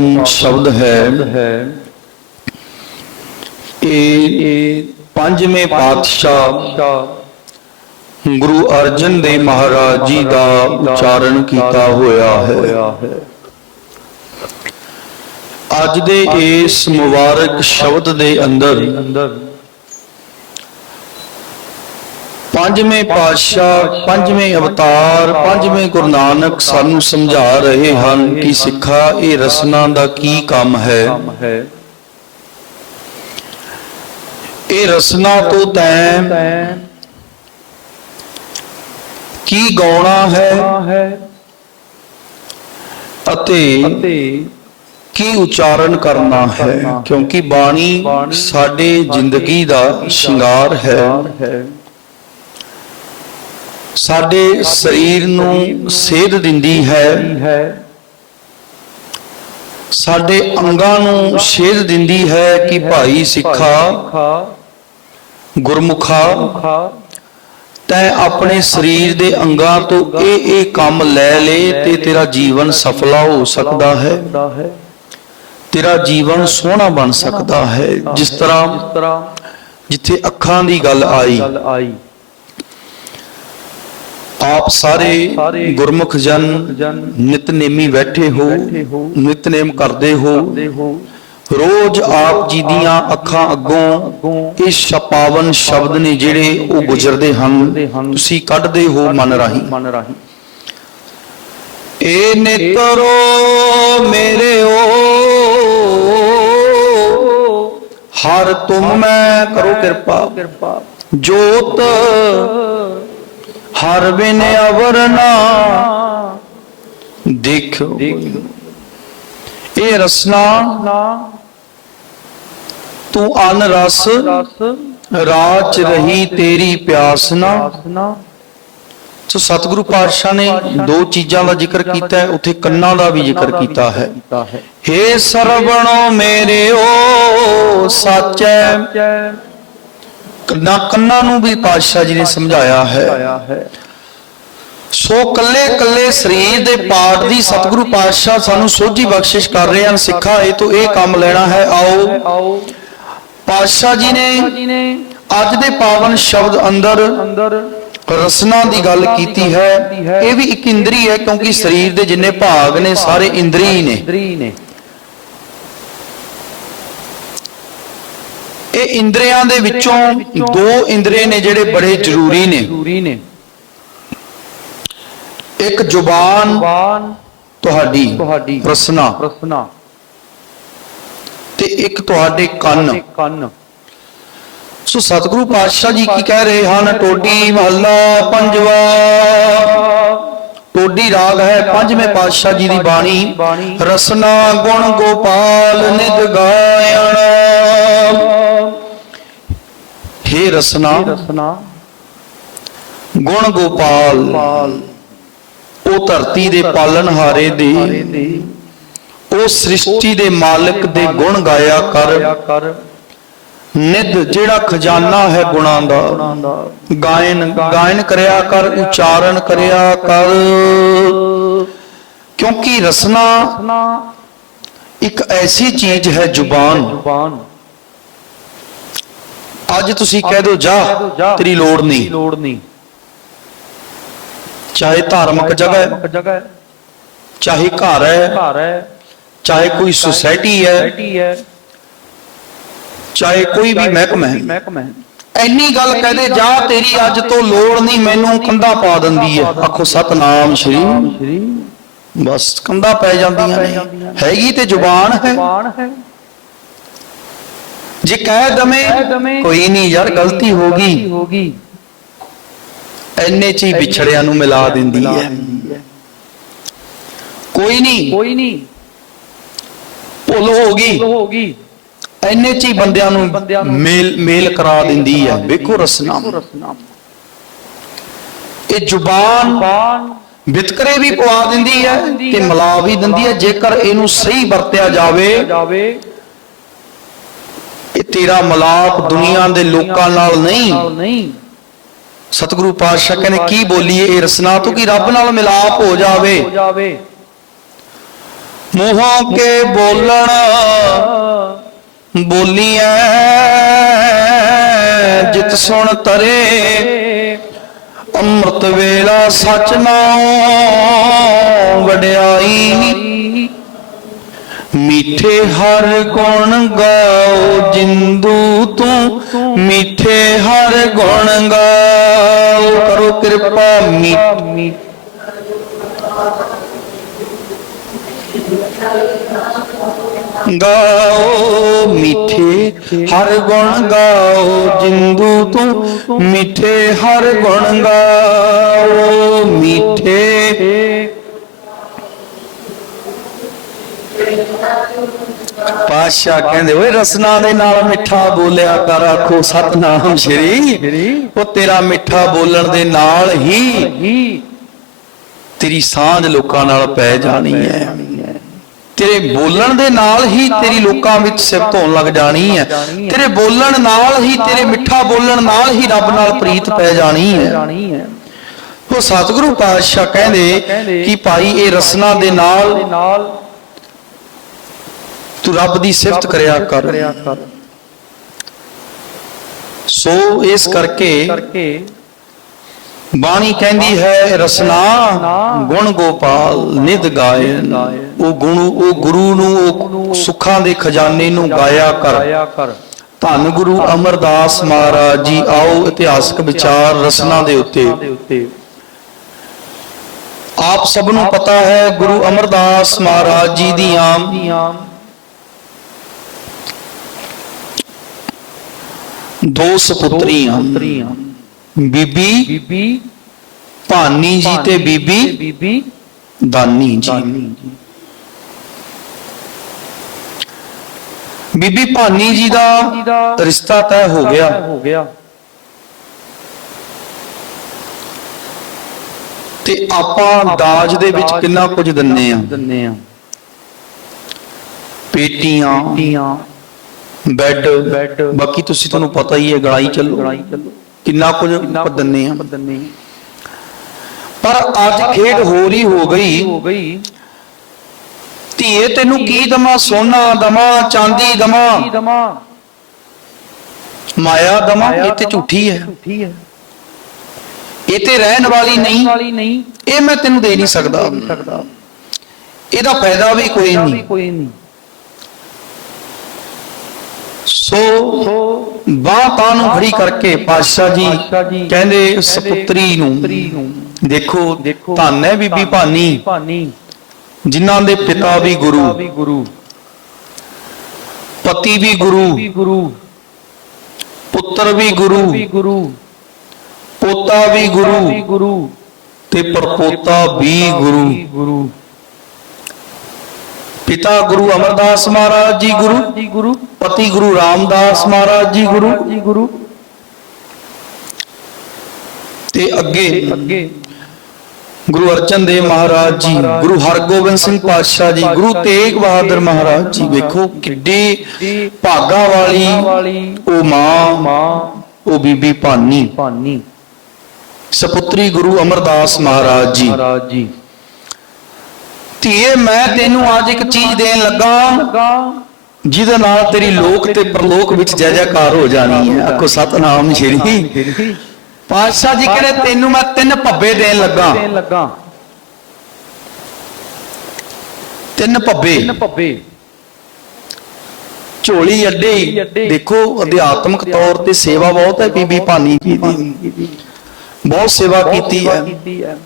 ਪਾਵਨ ਸ਼ਬਦ ਹੈ। ਇਹ ਪੰਜਵੇਂ ਪਾਤਸ਼ਾਹ ਗੁਰੂ ਅਰਜਨ ਦੇਵ ਮਹਾਰਾਜ ਜੀ ਦਾ ਉਚਾਰਨ ਕੀਤਾ ਹੋਇਆ ਹੈ। ਅੱਜ ਦੇ ਇਸ ਮੁਬਾਰਕ ਸ਼ਬਦ ਦੇ ਅੰਦਰ ਪੰਜਵੇਂ ਪਾਤਸ਼ਾਹ, ਪੰਜਵੇਂ ਅਵਤਾਰ, ਪੰਜਵੇਂ ਗੁਰੂ ਨਾਨਕ ਸਾਨੂੰ ਸਮਝਾ ਰਹੇ ਹਨ ਕਿ ਸਿੱਖਾ, ਇਹ ਰਸਨਾ ਦਾ ਕੀ ਕੰਮ ਹੈ? ਇਹ ਰਸਨਾ ਤੋਂ ਤੈਂ ਕੀ ਗਾਉਣਾ ਹੈ? ਅਤੇ ਕੀ ਉਚਾਰਨ ਕਰਨਾ ਹੈ? ਕਿਉਂਕਿ ਬਾਣੀ ਸਾਡੇ ਜ਼ਿੰਦਗੀ ਦਾ ਸ਼ਿੰਗਾਰ ਹੈ। ਸਾਡੇ ਸਰੀਰ ਨੂੰ ਸੇਧ ਦਿੰਦੀ ਹੈ। ਸਾਡੇ ਅੰਗਾਂ ਨੂੰ ਸੇਧ ਦਿੰਦੀ ਹੈ ਕਿ ਭਾਈ ਸਿੱਖਾ, ਗੁਰਮੁਖਾ, ਤੈਂ ਆਪਣੇ ਸਰੀਰ ਦੇ ਅੰਗਾਂ ਤੋਂ ਇਹ ਇਹ ਕੰਮ ਲੈ ਲੇ ਤੇ ਤੇਰਾ ਜੀਵਨ ਸਫਲਾ ਹੋ ਸਕਦਾ ਹੈ। ਤੇਰਾ ਜੀਵਨ ਸੋਹਣਾ ਬਣ ਸਕਦਾ ਹੈ। ਜਿਸ ਤਰ੍ਹਾਂ ਜਿੱਥੇ ਅੱਖਾਂ ਦੀ ਗੱਲ ਆਈ ਆਪ ਸਾਰੇ ਗੁਰਮੁਖ ਜਨ ਨਿਤਨੇਮੀ ਬੈਠੇ ਹੋ ਨਿਤਨੇਮ ਕਰਦੇ ਹੋ। ਰੋਜ਼ ਆਪ ਜੀ ਦੀਆਂ ਅੱਖਾਂ ਅੱਗੋਂ ਇਹ ਸ਼ਪਾਵਨ ਸ਼ਬਦ ਨੇ ਜਿਹੜੇ ਉਹ ਗੁਜ਼ਰਦੇ ਹਨ ਤੁਸੀਂ ਕੱਢਦੇ ਹੋ ਮਨ ਰਾਹੀਂ। ਏ ਨਿਤਰੋ ਮੇਰੇ ਓ ਹਰ ਤੁਮ ਮੈਂ ਕਰੋ ਕਿਰਪਾ। ਜੋਤ ਹਰ ਬਿਨ ਅਵਰਨਾ ਦੇਖੋ ਇਹ ਰਸਨਾ ਤੂੰ ਅਨ ਰਸ ਰਾਚ ਰਹੀ ਤੇਰੀ ਪਿਆਸਨਾ। ਸੋ ਸਤਿਗੁਰੂ ਪਾਤਸ਼ਾਹ ਨੇ ਦੋ ਚੀਜ਼ਾਂ ਦਾ ਜ਼ਿਕਰ ਕੀਤਾ ਹੈ ਉੱਥੇ ਕੰਨਾਂ ਦਾ ਵੀ ਜ਼ਿਕਰ ਕੀਤਾ ਹੈ। ਹੇ ਸਰਵਣੋ ਮੇਰੇ ਓ ਸਾਚੈ। ਕੰਨਾਂ ਕੰਨਾਂ ਨੂੰ ਵੀ ਪਾਤਸ਼ਾਹ ਜੀ ਨੇ ਸਮਝਾਇਆ ਹੈ। ਸੋ ਕੱਲੇ ਕੱਲੇ ਸਰੀਰ ਦੇ ਪਾਰਟ ਦੀ ਸਤਿਗੁਰੂ ਪਾਤਸ਼ਾਹ ਸਾਨੂੰ ਸੋਝੀ ਬਖਸ਼ਿਸ਼ ਕਰ ਰਹੇ ਹਨ। ਸਿੱਖਾ, ਇਹ ਤੋਂ ਇਹ ਕੰਮ ਲੈਣਾ ਹੈ। ਆਓ। ਪਾਤਸ਼ਾਹ ਜੀ ਨੇ ਅੱਜ ਦੇ ਪਾਵਨ ਸ਼ਬਦ ਅੰਦਰ ਰਸਨਾ ਦੀ ਗੱਲ ਕੀਤੀ ਹੈ। ਇਹ ਵੀ ਇੱਕ ਇੰਦਰੀ ਹੈ ਕਿਉਂਕਿ ਸਰੀਰ ਦੇ ਜਿੰਨੇ ਭਾਗ ਨੇ, ਸਾਰੇ ਇੰਦਰੀ ਨੇ। ਇਹ ਇੰਦਰੀਆਂ ਦੇ ਵਿੱਚੋਂ ਦੋ ਇੰਦਰੀ ਨੇ ਜਿਹੜੇ ਬੜੇ ਜ਼ਰੂਰੀ ਨੇ। ਇੱਕ ਜ਼ੁਬਾਨ ਤੁਹਾਡੀ ਰਸਨਾ ਤੇ ਇੱਕ ਤੁਹਾਡੇ ਕੰਨ। ਸੋ ਸਤਿਗੁਰੂ ਪਾਤਸ਼ਾਹ ਜੀ ਕੀ ਕਹਿ ਰਹੇ ਹਨ? ਟੋਡੀ ਮਹੱਲਾ ਪੰਜਵਾ। ਟੋਡੀ ਰਾਗ ਹੈ ਪੰਜਵੇਂ ਪਾਤਸ਼ਾਹ ਜੀ ਦੀ ਬਾਣੀ। ਰਸਨਾ ਗੁਣ ਗੋਪਾਲ ਨਿਦ ਗਾਇਣ। ਹੇ ਰਸਨਾ ਗੁਣ ਗੋਪਾਲ ਉਹ ਧਰਤੀ ਦੇ ਪਾਲਣਹਾਰੇ ਦੇ ਉਹ ਸ੍ਰਿਸ਼ਟੀ ਦੇ ਮਾਲਕ ਦੇ ਗੁਣ ਗਾਇਆ ਕਰ। ਨਿਧ ਜਿਹੜਾ ਖਜ਼ਾਨਾ ਹੈ ਗੁਣਾਂ ਦਾ ਗਾਇਨ ਗਾਇਨ ਕਰਿਆ ਕਰ ਉਚਾਰਨ ਕਰਿਆ ਕਰ। ਕਿਉਂਕਿ ਰਸਨਾ ਇੱਕ ਐਸੀ ਚੀਜ਼ ਹੈ ਜ਼ੁਬਾਨ ਅੱਜ ਤੁਸੀਂ ਕਹਿ ਦਿਓ ਜਾ ਤੇਰੀ ਲੋੜ ਨਹੀਂ। ਲੋੜ ਨਹੀਂ। ਚਾਹੇ ਧਾਰਮਿਕ ਜਗ੍ਹਾ ਹੈ ਚਾਹੇ ਘਰ ਹੈ ਚਾਹੇ ਕੋਈ ਸੁਸਾਇਟੀ ਹੈ। ਚਾਹੇ ਕੋਈ ਵੀ ਮਹਿਕਮਾ ਹੈ। ਐਨੀ ਗੱਲ ਕਹਦੇ ਜਾ ਤੇਰੀ ਅੱਜ ਤੋਂ ਲੋੜ ਨਹੀਂ ਮੈਨੂੰ ਕੰਧਾ ਪਾ ਦਿੰਦੀ ਹੈ। ਆਖੋ ਸਤਨਾਮ ਸ਼੍ਰੀ ਬਸ ਕੰਧਾ ਪੈ ਜਾਂਦੀਆਂ ਨੇ। ਹੈਗੀ ਤੇ ਜ਼ੁਬਾਨ ਹੈ। ਜੇ ਕਹਿ ਦਮੇ ਕੋਈ ਨਹੀਂ ਯਾਰ ਗਲਤੀ ਹੋ ਗਈ। ਐਨੇ ਚ ਹੀ ਵਿਛੜਿਆਂ ਨੂੰ ਮਿਲਾ ਦਿੰਦੀ ਹੈ। ਕੋਈ ਨਹੀਂ ਕੋਈ ਨਹੀਂ ਭੁੱਲ ਹੋ ਗਈ। ਐਨੇ ਚ ਹੀ ਬੰਦਿਆਂ ਨੂੰ ਮੇਲ ਮੇਲ ਕਰਾ ਦਿੰਦੀ ਹੈ। ਵੇਖੋ ਰਸਨਾ। ਇਹ ਜ਼ੁਬਾਨ ਵਿਤਕਰੇ ਵੀ ਪਵਾ ਦਿੰਦੀ ਹੈ ਤੇ ਮਿਲਾ ਵੀ ਦਿੰਦੀ ਹੈ। ਜੇਕਰ ਇਹਨੂੰ ਸਹੀ ਵਰਤਿਆ ਜਾਵੇ ਇਹ ਤੇਰਾ ਮਲਾਪ ਦੁਨੀਆ ਦੇ ਲੋਕਾਂ ਨਾਲ ਨਹੀਂ। ਸਤਿਗੁਰੂ ਪਾਤਸ਼ਾਹ ਕਹਿੰਦੇ ਕੀ ਬੋਲੀਏ ਇਹ ਰਸਨਾ ਤੋਂ ਕਿ ਰੱਬ ਨਾਲ ਮਿਲਾਪ ਹੋ ਜਾਵੇ? ਹੋ ਜਾਵੇ। ਮੂੰਹੋਂ ਕੇ ਬੋਲਣ ਬੋਲੀਐ ਜਿਤ ਸੁਣ ਤਰੇ। ਅੰਮ੍ਰਿਤ ਵੇਲਾ ਸਚ ਨਾਉ ਵਡਿਆਈ ਮਿੱਠੇ ਹਰ ਗੁਣ ਗਾਓ ਜਿੰਦੂ ਤੂੰ, ਮਿੱਠੇ ਹਰ ਗੁਣ ਗਾਓ। ਕਰੋ ਕਿਰਪਾ ਮੀ ਗਾਓ, ਮਿੱਠੇ ਹਰ ਗੁਣ ਗਾਓ ਜਿੰਦੂ ਤੂੰ, ਮਿੱਠੇ ਹਰ ਗੁਣ ਗਾਓ। ਮਿੱਠੇ ਪਾਸ਼ਾ ਕਹਿੰਦੇ ਓਏ ਰਸਨਾ ਦੇ ਨਾਲ ਮਿੱਠਾ ਬੋਲਿਆ ਕਰ ਆਖੋ ਸਤਨਾਮ ਸ਼੍ਰੀ। ਉਹ ਤੇਰਾ ਮਿੱਠਾ ਬੋਲਣ ਦੇ ਨਾਲ ਹੀ ਤੇਰੀ ਸਾਂਝ ਲੋਕਾਂ ਨਾਲ ਪੈ ਜਾਣੀ ਹੈ। ਤੇਰੇ ਬੋਲਣ ਦੇ ਨਾਲ ਹੀ ਤੇਰੀ ਲੋਕਾਂ ਵਿੱਚ ਸਿਫਤ ਹੋਣ ਲੱਗ ਜਾਣੀ ਹੈ। ਤੇਰੇ ਬੋਲਣ ਨਾਲ ਹੀ ਤੇਰੇ ਮਿੱਠਾ ਬੋਲਣ ਨਾਲ ਹੀ ਰੱਬ ਨਾਲ ਪ੍ਰੀਤ ਪੈ ਜਾਣੀ ਹੈ। ਉਹ ਸਤਿਗੁਰੂ ਪਾਤਸ਼ਾਹ ਕਹਿੰਦੇ ਕਿ ਭਾਈ ਇਹ ਰਸਨਾ ਦੇ ਨਾਲ ਤੂੰ ਰੱਬ ਦੀ ਸਿਫਤ ਕਰਿਆ ਕਰ। ਸੋ ਇਸ ਕਰਕੇ ਬਾਣੀ ਕਹਿੰਦੀ ਹੈ ਰਸਨਾ ਗੁਣ ਗੋਪਾਲ ਨਿਦ ਗਾਇਨ। ਉਹ ਗੁਣ ਉਹ ਗੁਰੂ ਨੂੰ ਉਹ ਸੁੱਖਾਂ ਦੇ ਖਜ਼ਾਨੇ ਨੂੰ ਗਾਇਆ ਕਰ। ਧੰਨ ਗੁਰੂ ਅਮਰਦਾਸ ਮਹਾਰਾਜ ਜੀ ਆਓ ਇਤਿਹਾਸਕ ਵਿਚਾਰ ਰਸਨਾ ਦੇ ਉੱਤੇ। ਆਪ ਸਭ ਨੂੰ ਪਤਾ ਹੈ ਗੁਰੂ ਅਮਰਦਾਸ ਮਹਾਰਾਜ ਜੀ ਦੀਆਂ ਦੋ ਸੁਪੁੱਤਰੀਆਂ। ਬੀਬੀ ਭਾਨੀ ਜੀ ਤੇ ਬੀਬੀ ਦਾਨੀ ਜੀ। ਬੀਬੀ ਭਾਨੀ ਜੀ ਦਾ ਰਿਸ਼ਤਾ ਤੈਅ ਹੋ ਗਿਆ। ਤੇ ਆਪਾਂ ਦਾਜ ਦੇ ਵਿੱਚ ਕਿੰਨਾ ਕੁਝ ਦਿੰਨੇ ਆ ਪੇਟੀਆਂ। ਟੀਆਂ ਬੈੱਡ ਬੈੱਡ ਬਾਕੀ ਤੁਸੀਂ ਤੁਹਾਨੂੰ ਪਤਾ ਹੀ ਹੈ ਗੜਾਈ ਚੱਲੋ। ਕਿੰਨਾ ਕੁਝ ਆਪਾਂ ਦਿੰਨੇ ਆ ਪਰ ਅੱਜ ਖੇਡ ਹੋਰ ਹੀ ਹੋ ਗਈ। ਹੋ ਗਈ। ਧੀਏ ਤੈਨੂੰ ਕੀ ਦਮਾ ਸੋਨਾ ਦਮਾ ਚਾਂਦੀ ਦਮਾ ਮਾਇਆ ਦਮਾ ਇਹ ਤੇ ਝੂਠੀ ਹੈ। ਇਹ ਤੇ ਰਹਿਣ ਵਾਲੀ ਨਹੀਂ। ਇਹ ਮੈਂ ਤੈਨੂੰ ਦੇ ਨਹੀਂ ਸਕਦਾ। ਇਹਦਾ ਫਾਇਦਾ ਵੀ ਕੋਈ ਨਹੀਂ ਸੋ ਬਾਹ ਤਾਂ ਨੂੰ ਖੜੀ ਕਰਕੇ ਪਾਤਸ਼ਾਹ ਜੀ ਕਹਿੰਦੇ ਸਪੁੱਤਰੀ ਨੂੰ, ਦੇਖੋ ਧੰਨ ਹੈ ਬੀਬੀ ਭਾਨੀ, ਜਿਨ੍ਹਾਂ ਦੇ ਪਿਤਾ ਵੀ ਗੁਰੂ ਗੁਰੂ ਪਤੀ ਵੀ ਗੁਰੂ ਗੁਰੂ ਪੁੱਤਰ ਵੀ ਗੁਰੂ ਗੁਰੂ ਪੋਤਾ ਵੀ ਗੁਰੂ ਗੁਰੂ ਤੇ ਪਰਪੋਤਾ ਵੀ ਗੁਰੂ ਵੀ ਗੁਰੂ। ਪਿਤਾ ਗੁਰੂ ਅਮਰਦਾਸ ਮਹਾਰਾਜ ਜੀ ਗੁਰੂ ਪਤੀ ਗੁਰੂ ਰਾਮਦਾਸ ਮਹਾਰਾਜ ਜੀ ਗੁਰੂ। ਤੇ ਅੱਗੇ ਗੁਰੂ ਅਰਜਨ ਦੇਵ ਮਹਾਰਾਜ ਜੀ ਗੁਰੂ ਹਰਗੋਬਿੰਦ ਸਿੰਘ ਪਾਤਸ਼ਾਹ ਜੀ ਗੁਰੂ ਤੇਗ ਬਹਾਦਰ ਮਹਾਰਾਜ ਜੀ ਵੇਖੋ ਕਿੱਡੀ ਭਾਗਾ ਵਾਲੀ ਉਹ ਮਾਂ ਉਹ ਬੀਬੀ ਭਾਨੀ। ਭਾਨੀ। ਸਪੁੱਤਰੀ ਗੁਰੂ ਅਮਰਦਾਸ ਮਹਾਰਾਜ ਜੀ। ਧੀਏ ਮੈਂ ਤੈਨੂੰ ਅੱਜ ਇੱਕ ਚੀਜ਼ ਦੇਣ ਲੱਗਾ। ਜਿਹਦੇ ਨਾਲ ਤੇਰੀ ਲੋਕ ਤੇ ਪਰਲੋਕ ਵਿੱਚ ਜੈ ਜੈਕਾਰ ਹੋ ਜਾਣੀ ਹੈ। ਆਖੋ ਸਤਨਾਮ ਸ਼੍ਰੀ ਪਾਤਸ਼ਾਹ ਜੀ ਕਹਿੰਦੇ ਤੈਨੂੰ ਮੈਂ ਤਿੰਨ ਭੱਬੇ ਦੇਣ ਲੱਗਾ। ਤਿੰਨ ਭੱਬੇ। ਤਿੰਨ ਝੋਲੀ ਅੱਡੇ। ਦੇਖੋ ਅਧਿਆਤਮਿਕ ਤੌਰ ਤੇ ਸੇਵਾ ਬਹੁਤ ਹੈ ਬੀਬੀ ਭਾਨੀ ਜੀ ਦੀ। ਬਹੁਤ ਸੇਵਾ ਕੀਤੀ ਹੈ।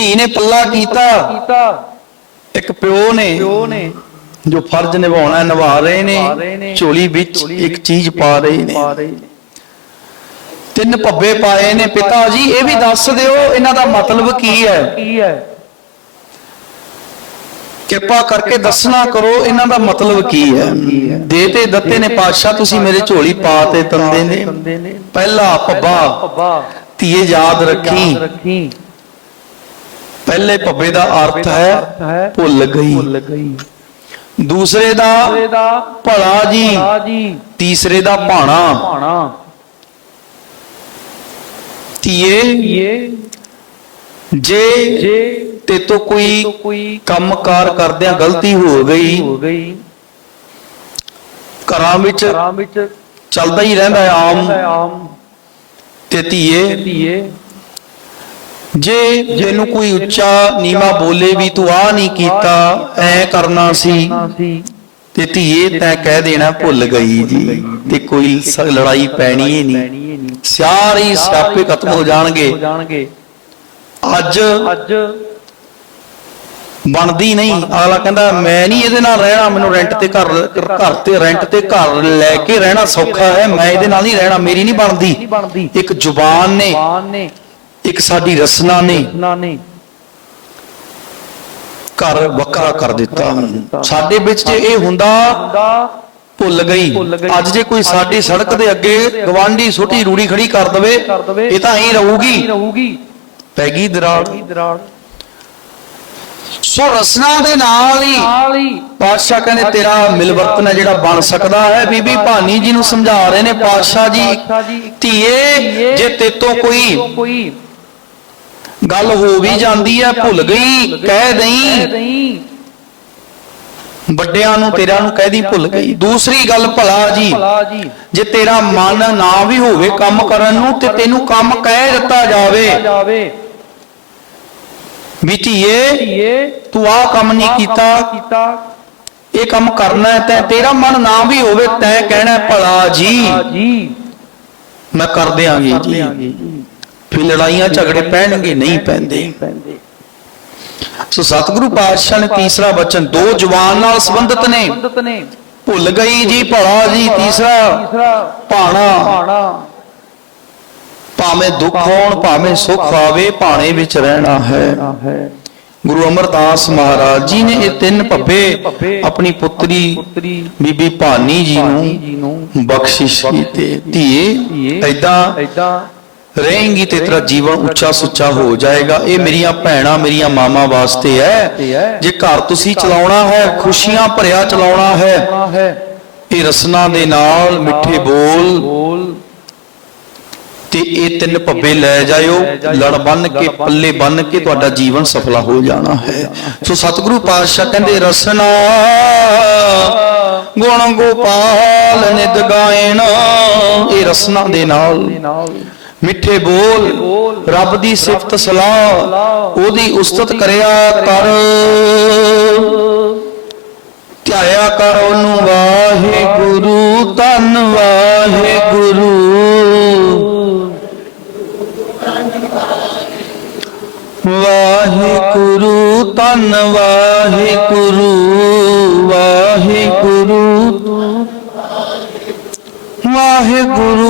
ਧੀ ਨੇ ਪੱਲਾ ਕੀਤਾ। ਕੀਤਾ ਇੱਕ ਪਿਓ ਨੇ ਪਿਓ ਨੇ ਜੋ ਫਰਜ਼ ਨਿਭਾਉਣਾ, ਨਿਭਾ ਰਹੇ ਨੇ, ਝੋਲੀ ਵਿੱਚ ਇੱਕ ਚੀਜ਼ ਪਾ ਰਹੇ ਨੇ। ਤਿੰਨ ਭੱਬੇ ਪਾਏ ਨੇ। ਪਿਤਾ ਜੀ, ਇਹ ਵੀ ਦੱਸ ਦਿਓ, ਇਹਨਾਂ ਦਾ ਮਤਲਬ ਕੀ ਹੈ? ਕਿਰਪਾ ਕਰਕੇ ਦੱਸਣਾ ਕਰੋ, ਇਹਨਾਂ ਦਾ ਮਤਲਬ ਕੀ ਹੈ? ਦੇ ਤੇ ਦਿੱਤੇ ਨੇ ਪਾਤਸ਼ਾਹ, ਤੁਸੀਂ ਮੇਰੇ ਝੋਲੀ ਪਾ ਤੇ ਤੰਦੇ ਨੇ। ਪਹਿਲਾ ਭੱਬਾ, ਧੀਏ ਯਾਦ ਰੱਖੀ। ਪਹਿਲੇ ਭੱਬੇ ਦਾ ਅਰਥ ਹੈ ਭੁੱਲ ਗਈ। ਦੂਸਰੇ ਦਾ ਭਲਾ ਜੀ ਤੀਸਰੇ ਦਾ ਭਾਣਾ। ਇਹ ਜੇ ਤੇ ਤੋਂ ਕੋਈ ਕੰਮਕਾਰ ਕਰਦਿਆਂ ਗਲਤੀ ਹੋ ਗਈ ਘਰਾਂ ਵਿੱਚ ਚੱਲਦਾ ਹੀ ਰਹਿੰਦਾ ਆਮ। ਤੇ ਧੀਏ ਜੇ ਜਿਹਨੂੰ ਕੋਈ ਉੱਚਾ ਨੀਵਾ ਬੋਲੇ ਵੀ ਤੂੰ ਆ ਨਹੀਂ ਕੀਤਾ, ਐ ਕਰਨਾ ਸੀ, ਤੇ ਧੀਏ ਤੈਂ ਕਹਿ ਦੇਣਾ ਭੁੱਲ ਗਈ ਜੀ, ਤੇ ਕੋਈ ਲੜਾਈ ਪੈਣੀ ਹੀ ਨਹੀਂ। ਸਾਰੇ ਸਿਆਪੇ ਖਤਮ ਹੋ ਜਾਣਗੇ। ਅੱਜ ਬਣਦੀ ਨਹੀਂ। ਅਗਲਾ ਕਹਿੰਦਾ, ਮੈਂ ਨਹੀਂ ਇਹਦੇ ਨਾਲ ਰਹਿਣਾ, ਮੈਨੂੰ ਰੈਂਟ ਤੇ ਘਰ ਘਰ ਤੇ ਰੈਂਟ ਤੇ ਘਰ ਲੈ ਕੇ ਰਹਿਣਾ ਸੌਖਾ ਹੈ, ਮੈਂ ਇਹਦੇ ਨਾਲ ਨਹੀਂ ਰਹਿਣਾ, ਮੇਰੀ ਨਹੀਂ ਬਣਦੀ ਬਣਦੀ। ਇੱਕ ਜ਼ੁਬਾਨ ਨੇ ਇੱਕ ਸਾਡੀ ਰਸਨਾ ਨੇ ਘਰ ਵੱਖਰਾ ਕਰ ਦਿੱਤਾ। ਸਾਡੇ ਵਿੱਚ ਜੇ ਇਹ ਹੁੰਦਾ ਭੁੱਲ ਗਈ। ਅੱਜ ਜੇ ਕੋਈ ਸਾਡੀ ਸੜਕ ਦੇ ਅੱਗੇ ਗਵਾਂਢੀ ਛੋਟੀ ਰੂੜੀ ਖੜੀ ਕਰ ਦਵੇ ਇਹ ਤਾਂ ਐਂ ਰਹੂਗੀ। ਪੈ ਗਈ ਦਰਾੜ। ਸੋ ਰਸਨਾ ਦੇ ਨਾਲ ਹੀ ਪਾਤਸ਼ਾਹ ਕਹਿੰਦੇ ਤੇਰਾ ਮਿਲਵਰਤਨ ਹੈ ਜਿਹੜਾ ਬਣ ਸਕਦਾ ਹੈ। ਬੀਬੀ ਭਾਨੀ ਜੀ ਨੂੰ ਸਮਝਾ ਰਹੇ ਨੇ ਪਾਤਸ਼ਾਹ ਜੀ ਧੀਏ ਜੇ ਤੇਤੋਂ ਕੋਈ ਗੱਲ ਹੋ ਵੀ ਜਾਂਦੀ ਹੈ ਭੁੱਲ ਗਈ ਕਹਿ ਦਈ। ਵੱਡਿਆਂ ਨੂੰ ਤੇਰਾ ਨੂੰ ਕਹਿਦੀ ਭੁੱਲ ਗਈ। ਦੂਸਰੀ ਗੱਲ ਭਲਾ ਜੀ। ਜੀ। ਤੇਰਾ ਮਨ ਨਾ ਵੀ ਹੋਵੇ ਕੰਮ ਕਰਨ ਨੂੰ ਤੇ ਤੈਨੂੰ ਕੰਮ ਕਹਿ ਦਿੱਤਾ ਜਾਵੇ। ਧੀਏ ਤੂੰ ਆਹ ਕੰਮ ਨਹੀਂ ਕੀਤਾ। ਇਹ ਕੰਮ ਕਰਨਾ ਹੈ ਤੈਂ ਤੇਰਾ ਮਨ ਨਾ ਵੀ ਹੋਵੇ ਤੈਂ ਕਹਿਣਾ ਭਲਾ ਜੀ। ਮੈਂ ਕਰ ਦਿਆਂਗੀ ਜੀ। ਫਿਰ ਲੜਾਈਆਂ ਝਗੜੇ ਪੈਣਗੇ ਨਹੀਂ ਪੈਂਦੇ। ਸੋ ਸਤਿਗੁਰੂ ਪਾਤਸ਼ਾਹ ਨੇ ਤੀਸਰਾ ਬਚਨ ਦੋ ਜਵਾਨ ਨਾਲ ਸੰਬੰਧਿਤ ਨੇ। ਭੁੱਲ ਗਈ ਜੀ ਭਲਾ ਜੀ ਤੀਸਰਾ ਭਾਣਾ। ਭਾਵੇਂ ਦੁੱਖ ਹੋਣ ਭਾਵੇਂ ਸੁੱਖ ਆਵੇ ਭਾਣੇ ਵਿੱਚ ਰਹਿਣਾ ਹੈ। ਗੁਰੂ ਅਮਰਦਾਸ ਮਹਾਰਾਜ ਜੀ ਨੇ ਇਹ ਤਿੰਨ ਭੱਬੇ ਆਪਣੀ ਪੁੱਤਰੀ ਬੀਬੀ ਭਾਨੀ ਜੀ ਨੂੰ ਬਖਸ਼ਿਸ਼ ਕੀਤੀ। ਧੀਏ ਐਦਾਂ ਰਹੇਂਗੀ ਤੇ ਤੇਰਾ ਜੀਵਨ ਉੱਚਾ ਸੁੱਚਾ ਹੋ ਜਾਏਗਾ। ਇਹ ਮੇਰੀਆਂ ਭੈਣਾਂ, ਮੇਰੀਆਂ ਮਾਵਾਂ ਵਾਸਤੇ ਹੈ। ਜੇ ਘਰ ਤੁਸੀਂ ਚਲਾਉਣਾ ਹੈ, ਖੁਸ਼ੀਆਂ ਭਰਿਆ ਚਲਾਉਣਾ ਹੈ, ਇਹ ਰਸਨਾ ਦੇ ਨਾਲ ਮਿੱਠੇ ਬੋਲ ਤੇ ਇਹ ਤਿੰਨ ਭੱਬੇ ਲੈ ਜਾਇਓ। ਲੜ ਬੰਨ ਕੇ, ਪੱਲੇ ਬੰਨ ਕੇ ਤੁਹਾਡਾ ਜੀਵਨ ਸਫਲਾ ਹੋ ਜਾਣਾ ਹੈ। ਸੋ ਸਤਿਗੁਰੂ ਪਾਤਸ਼ਾਹ ਕਹਿੰਦੇ, ਰਸਨਾ ਗੁਣ ਗੋਪਾਲ ਨਿਤ ਗਾਇਣ। ਇਹ ਰਸਨਾ ਦੇ ਨਾਲ ਮਿੱਠੇ ਬੋਲ, ਰੱਬ ਦੀ ਸਿਫਤ ਸਲਾਹ, ਉਹਦੀ ਉਸਤਤ ਕਰਿਆ ਕਰ। ਧਿਆਇਆ ਕਰ ਉਹਨੂੰ, ਵਾਹਿਗੁਰੂ, ਧੰਨ ਵਾਹਿਗੁਰੂ। ਵਾਹਿਗੁਰੂ, ਧੰਨ ਵਾਹਿਗੁਰੂ ਵਾਹਿਗੁਰੂ। ਵਾਹਿਗੁਰੂ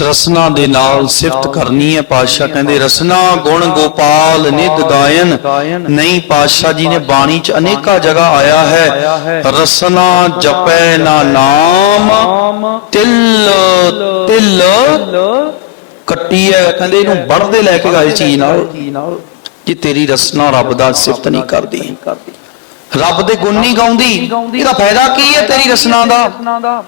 ਰਸਨਾ ਦੇ ਨਾਲ ਸਿਫਤ ਕਰਨੀ ਹੈ ਪਾਤਸ਼ਾਹ ਕਹਿੰਦੇ, ਰਸਨਾ, ਗੁਣ ਗੋਪਾਲ, ਨਿਧ ਗਾਇਨ, ਨਹੀਂ ਪਾਤਸ਼ਾਹ ਜੀ ਨੇ ਬਾਣੀ ਚ ਅਨੇਕਾਂ ਜਗ੍ਹਾ ਆਇਆ ਹੈ, ਰਸਨਾ ਜਪੈ ਨਾ ਨਾਮ, ਤਿਲ ਤਿਲ ਕੱਟੀ ਹੈ ਕਹਿੰਦੇ ਇਹਨੂੰ ਵੜਦੇ ਲੈ ਕੇ ਗਏ ਚੀਜ਼ ਨਾਲ, ਕਿ ਤੇਰੀ ਰਸਨਾ ਰੱਬ ਦਾ ਸਿਫਤ ਨਹੀਂ ਕਰਦੀ ਕਰਦੀ। ਰੱਬ ਦੇ ਗੁਣ ਨਹੀਂ ਗਾਉਂਦੀ, ਇਹਦਾ ਫਾਇਦਾ ਕੀ ਹੈ ਤੇਰੀ ਰਸਨਾ ਦਾ?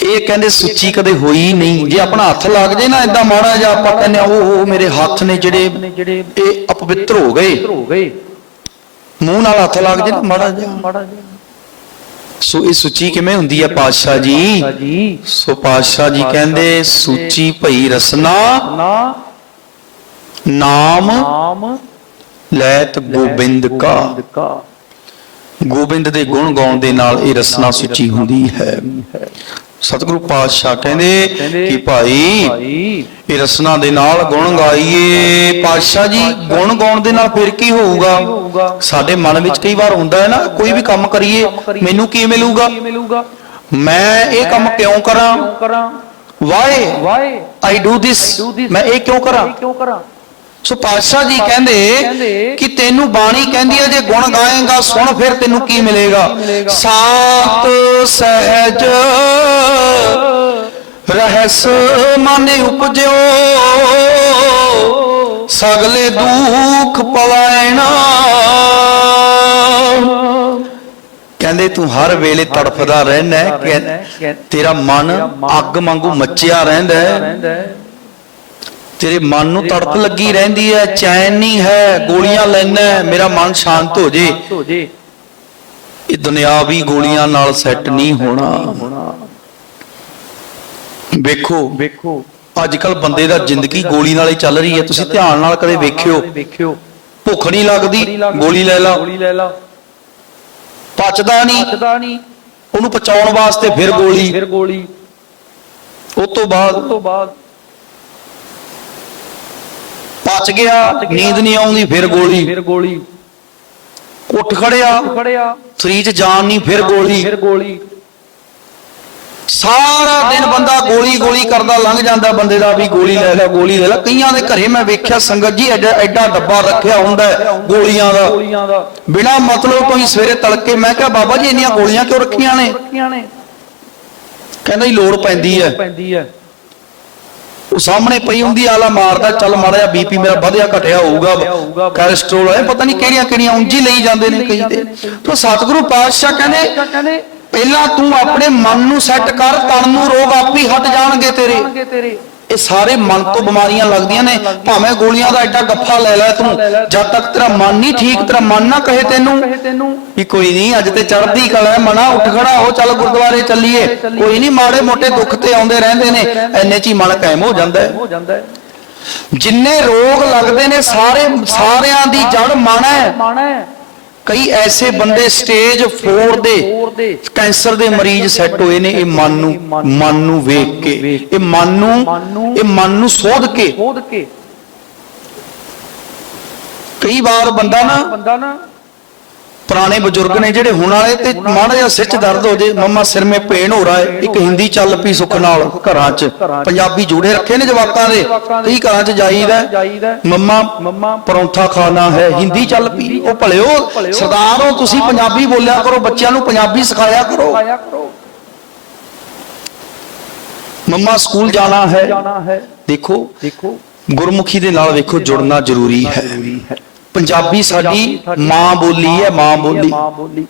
ਇਹ ਕਹਿੰਦੇ ਸੁੱਚੀ ਕਦੇ ਹੋਈ ਨਹੀਂ। ਜੇ ਆਪਣਾ ਹੱਥ ਲੱਗ ਜੇ ਨਾ ਇਦਾਂ ਮਾੜਾ ਜਿਹਾ ਆਪਾਂ ਕਹਿੰਦੇ ਉਹ ਮੇਰੇ ਹੱਥ ਨੇ ਜਿਹੜੇ ਇਹ ਅਪਵਿੱਤਰ ਹੋ ਗਏ। ਮੂੰਹ ਨਾਲ ਹੱਥ ਲੱਗ ਜੇ ਨਾ ਮਾੜਾ ਜਿਹਾ। ਸੋ ਇਹ ਸੁੱਚੀ ਕਿਵੇਂ ਹੁੰਦੀ ਹੈ ਪਾਤਸ਼ਾਹ ਜੀ? ਸੋ ਪਾਤਸ਼ਾਹ ਜੀ ਕਹਿੰਦੇ, ਸੁੱਚੀ ਭਈ ਰਸਨਾ, ਨਾਮ ਲੈਤ ਗੋਬਿੰਦ ਕਾ। ਗੋਬਿੰਦ ਦੇ ਗੁਣ ਗਾਉਣ ਦੇ ਨਾਲ ਇਹ ਰਸਨਾ ਸੁੱਚੀ ਹੁੰਦੀ ਹੈ। ਸਤਿਗੁਰੂ ਪਾਤਸ਼ਾਹ ਕਹਿੰਦੇ ਕਿ ਭਾਈ ਇਹ ਰਸਨਾ ਦੇ ਨਾਲ ਗੁਣ ਗਾਈਏ। ਪਾਤਸ਼ਾਹ ਜੀ ਗੁਣ ਗਾਉਣ ਦੇ ਨਾਲ ਫਿਰ ਕੀ ਹੋਊਗਾ? ਸਾਡੇ ਮਨ ਵਿੱਚ ਕਈ ਵਾਰ ਹੁੰਦਾ ਹੈ ਨਾ ਕੋਈ ਵੀ ਕੰਮ ਕਰੀਏ ਮੈਨੂੰ ਕੀ ਮਿਲੂਗਾ? ਮੈਂ ਇਹ ਕੰਮ ਕਿਉਂ ਕਰਾਂ? ਵਾਏ ਆਈ ਡੂ ਥਿਸ ਮੈਂ ਇਹ ਕਿਉਂ ਕਰਾਂ? ਸੋ ਪਾਤਸ਼ਾਹ ਜੀ ਕਹਿੰਦੇ ਕਿ ਤੈਨੂੰ ਬਾਣੀ ਕਹਿੰਦੀ ਹੈ ਜੇ ਗੁਣ ਗਾਏਗਾ ਸੁਣ ਫਿਰ ਤੈਨੂੰ ਕੀ ਮਿਲੇਗਾ? ਸਾਤ ਸਹਿਜ ਰਹਿਸ ਮਨ ਉਪਜਿਓ ਸਗਲੇ ਦੁੱਖ ਪਵਾਇਣਾ ਕਹਿੰਦੇ ਤੂੰ ਹਰ ਵੇਲੇ ਤੜਫਦਾ ਰਹਿਣਾ ਤੇਰਾ ਮਨ ਅੱਗ ਵਾਂਗੂ ਮੱਚਿਆ ਰਹਿੰਦਾ ਤੇਰੇ ਮਨ ਨੂੰ ਤੜਪ ਲੱਗੀ ਰਹਿੰਦੀ ਹੈ, ਚੈਨ ਨਹੀਂ ਹੈ, ਗੋਲੀਆਂ ਲੈਣਾ ਮੇਰਾ ਮਨ ਸ਼ਾਂਤ ਹੋ ਜੇ। ਇਹ ਦੁਨਿਆਵੀ ਗੋਲੀਆਂ ਨਾਲ ਸੈੱਟ ਨਹੀਂ ਹੋਣਾ। ਵੇਖੋ ਵੇਖੋ ਅੱਜ ਕੱਲ ਬੰਦੇ ਦਾ ਜ਼ਿੰਦਗੀ ਗੋਲੀ ਨਾਲ ਹੀ ਚੱਲ ਰਹੀ ਹੈ। ਤੁਸੀਂ ਧਿਆਨ ਨਾਲ ਕਦੇ ਵੇਖਿਓ। ਵੇਖਿਓ ਭੁੱਖ ਨਹੀਂ ਲੱਗਦੀ, ਗੋਲੀ ਲੈ ਲਾ। ਲੈ ਲਾ ਪਚਦਾ ਨਹੀਂ। ਉਹਨੂੰ ਪਚਾਉਣ ਵਾਸਤੇ ਫਿਰ ਗੋਲੀ। ਫਿਰ ਗੋਲੀ ਬਾਅਦ ਉਸ ਤੋਂ ਬਾਅਦ ਪਚ ਗਿਆ ਨੀਂਦ ਨਹੀਂ ਆਉਂਦੀ ਫਿਰ ਗੋਲੀ। ਫਿਰ ਗੋਲੀ। ਉੱਠ ਖੜਿਆ ਖੜਿਆ। ਸਰੀਰ 'ਚ ਜਾਨ ਨਹੀਂ ਫਿਰ ਗੋਲੀ। ਫਿਰ ਗੋਲੀ। ਸਾਰਾ ਦਿਨ ਬੰਦਾ ਗੋਲੀ ਗੋਲੀ। ਕਰਦਾ ਲੰਘ ਜਾਂਦਾ ਬੰਦੇ ਦਾ ਵੀ ਗੋਲੀ ਲੈ ਲੈ ਗੋਲੀ ਲੈ ਲੈ। ਕਈਆਂ ਦੇ ਘਰੇ ਮੈਂ ਵੇਖਿਆ ਸੰਗਤ ਜੀ ਐਡਾ ਐਡਾ ਡੱਬਾ ਰੱਖਿਆ ਹੁੰਦਾ ਹੈ ਗੋਲੀਆਂ ਦਾ। ਬਿਨਾ ਮਤਲਬ ਤੋਂ ਹੀ ਸਵੇਰੇ ਤੜਕੇ ਮੈਂ ਕਿਹਾ ਬਾਬਾ ਜੀ ਇੰਨੀਆਂ ਗੋਲੀਆਂ ਕਿਉਂ ਰੱਖੀਆਂ ਨੇ। ਕਹਿੰਦਾ ਜੀ ਲੋੜ ਪੈਂਦੀ ਹੈ। ਪੈਂਦੀ ਹੈ। ਉਹ ਸਾਹਮਣੇ ਪਈ ਹੁੰਦੀ ਆਲਾ ਮਾਰਦਾ, ਚੱਲ ਮਾੜਾ ਜਿਹਾ ਬੀਪੀ ਮੇਰਾ ਵਧਿਆ, ਘਟਿਆ ਹੋਊਗਾ ਕੋਲੇਸਟ੍ਰੋਲ ਹੈ ਪਤਾ ਨਹੀਂ ਕਿਹੜੀਆਂ ਕਿਹੜੀਆਂ ਉਂਝੀ ਲਈ ਜਾਂਦੇ ਨੇ ਕਈ ਤੇ। ਤਾਂ ਸਤਿਗੁਰੂ ਪਾਤਸ਼ਾਹ ਕਹਿੰਦੇ, ਪਹਿਲਾਂ ਤੂੰ ਆਪਣੇ ਮਨ ਨੂੰ ਸੈੱਟ ਕਰ, ਤਨ ਨੂੰ ਰੋਗ ਹੀ ਹਟ ਜਾਣਗੇ ਤੇਰੇ। ਇਹ ਸਾਰੇ ਮਨ ਤੋਂ ਬਿਮਾਰੀਆਂ ਲੱਗਦੀਆਂ ਨੇ। ਭਾਵੇਂ ਗੋਲੀਆਂ ਦਾ ਐਡਾ ਗੱਫਾ ਲੈ ਲੈ ਤੂੰ, ਜਦ ਤੱਕ ਤੇਰਾ ਮਨ ਨਹੀਂ ਠੀਕ, ਤੇਰਾ ਮਨ ਨਾ ਕਹੇ ਤੈਨੂੰ ਵੀ ਕੋਈ ਨਹੀਂ, ਅੱਜ ਤੇ ਚੜ੍ਹਦੀ ਕਲਾ ਮਨਾ ਉੱਠ ਖੜਾ ਹੋ, ਚੱਲ ਗੁਰਦੁਆਰੇ ਚੱਲੀਏ। ਕੋਈ ਨਹੀਂ, ਮਾੜੇ ਮੋਟੇ ਦੁੱਖ ਤੇ ਆਉਂਦੇ ਰਹਿੰਦੇ ਨੇ, ਐਨੇ ਚ ਹੀ ਮਨ ਕਾਇਮ ਹੋ ਜਾਂਦਾ ਹੈ। ਜਿੰਨੇ ਰੋਗ ਲੱਗਦੇ ਨੇ, ਸਾਰੇ, ਸਾਰਿਆਂ ਦੀ ਜੜ ਮਨ ਹੈ। ਕਈ ਐਸੇ ਬੰਦੇ ਸਟੇਜ 4 ਦੇ ਕੈਂਸਰ ਦੇ ਮਰੀਜ਼ ਸੈੱਟ ਹੋਏ ਨੇ, ਇਹ ਮਨ ਨੂੰ ਮਨ ਨੂੰ ਵੇਖ ਕੇ। ਇਹ ਮਨ ਨੂੰ, ਇਹ ਮਨ ਨੂੰ ਸੋਧ ਕੇ ਖੋਦ ਕੇ। ਕਈ ਵਾਰ ਬੰਦਾ ਨਾ ਬੰਦਾ ਨਾ ਪੁਰਾਣੇ ਬਜ਼ੁਰਗ ਨੇ ਜਿਹੜੇ ਹੁਣ ਵਾਲੇ ਤੇ ਮਾੜਾ ਜਿਹਾ ਸਿਰ 'ਚ ਦਰਦ ਹੋ ਜੇ, ਮੰਮਾ ਸਿਰ ਮੇ ਪੇਨ ਹੋ ਰਹਾ ਹੈ, ਇੱਕ ਹਿੰਦੀ ਚੱਲ ਪਈ ਸੁੱਖ ਨਾਲ ਘਰਾਂ 'ਚ। ਪੰਜਾਬੀ ਜੂੜੇ ਰੱਖੇ ਨੇ ਜਵਾਕਾਂ ਦੇ, ਕਈ ਘਰਾਂ 'ਚ ਜਾਈਦਾ ਮੰਮਾ, ਪਰੌਂਠਾ ਖਾਣਾ ਹੈ, ਹਿੰਦੀ ਚੱਲ ਪਈ, ਉਹ ਭਲਿਓ, ਸਰਦਾਰ ਹੋ, ਤੁਸੀਂ ਪੰਜਾਬੀ ਬੋਲਿਆ ਕਰੋ, ਬੱਚਿਆਂ ਨੂੰ ਪੰਜਾਬੀ ਸਿਖਾਇਆ ਕਰੋ। ਮੰਮਾ, ਸਕੂਲ ਜਾਣਾ ਹੈ। ਦੇਖੋ ਦੇਖੋ ਗੁਰਮੁਖੀ ਦੇ ਨਾਲ ਵੇਖੋ, ਜੁੜਨਾ ਜ਼ਰੂਰੀ ਹੈ ਜ਼ਰੂਰੀ ਹੈ। ਪੰਜਾਬੀ ਸਾਡੀ ਮਾਂ ਬੋਲੀ ਹੈ ਮਾਂ ਬੋਲੀ।